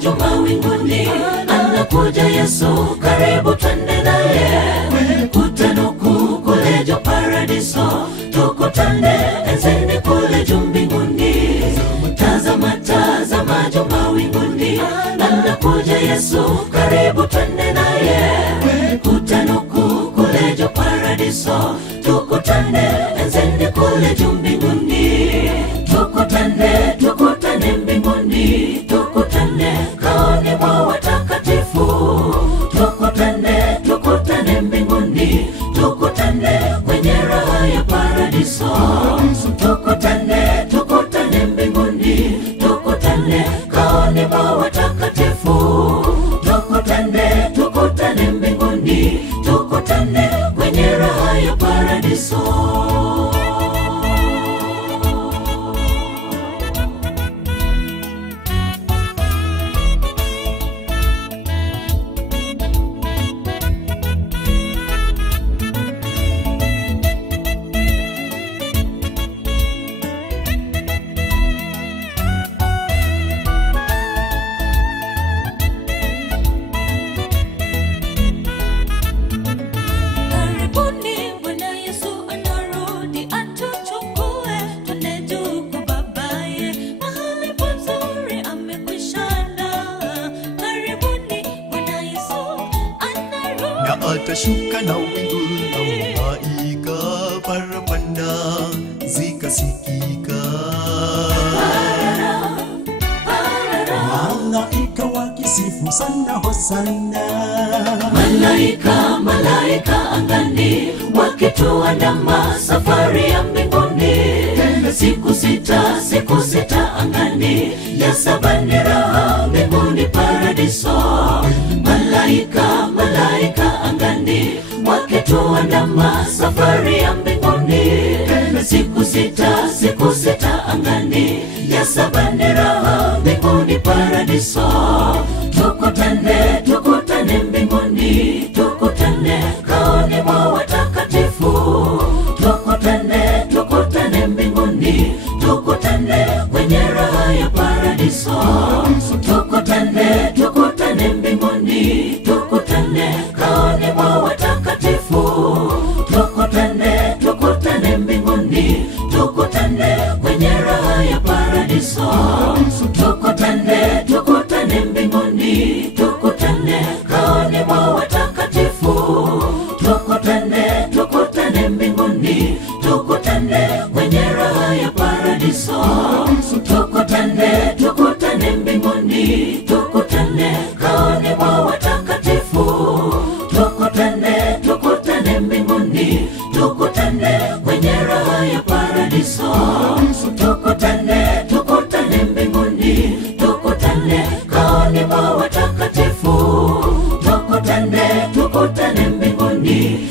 juu mawinguni. Anakuja Yesu, karibu twende naye. Kutano kuu kule juu paradiso, tukutane enzini kule juu mbinguni. Tazama tazama juu mawinguni. Anakuja Yesu, karibu twende naye. Kutano kuu kule juu paradiso, tukutane enzini kule juu mbinguni. Tukutane, tukutane mbinguni. Tukutane kaoni mwa watakatifu. Tukutane, tukutane mbinguni. Tukutane kwenye raha ya paradiso. Tukutane, tukutane mbinguni. Tukutane kaoni mwa watakatifu. Tukutane, tukutane mbinguni. Tukutane kwenye raha ya paradiso. Atashuka na wingu la malaika, parapanda zikasikika. Malaika wakisifu sana hosana. Malaika angani wakituandama safari ya mbinguni. Siku sita angani, ya saba ni raha mbinguni paradiso. Malaika angani wakituandama safari ya mbinguni. Siku sita angani, ya saba ni raha mbinguni paradiso. Tukutane, tukutane mbinguni. Tukutane kaoni mwa watakatifu. Tukutane, tukutane mbinguni. Tukutane kwenye raha ya paradiso. Tukutane, tukutane mbinguni. Tukutane kaoni mwa watakatifu. Tukutane, tukutane mbinguni. Tukutane kwenye raha ya paradiso. Tukutane, tukutane mbinguni. Tukutane kaoni mwa watakatifu. Tukutane, tukutane mbinguni. Tukutane kwenye raha ya paradiso. Tukutane, tukutane mbinguni. Tukutane kaoni mwa watakatifu. Tukutane, tukutane mbinguni. Tukutane kwenye raha ya paradiso. Tukutane, tukutane mbinguni. Tukutane kaoni mwa watakatifu. Tukutane, tukutane mbinguni.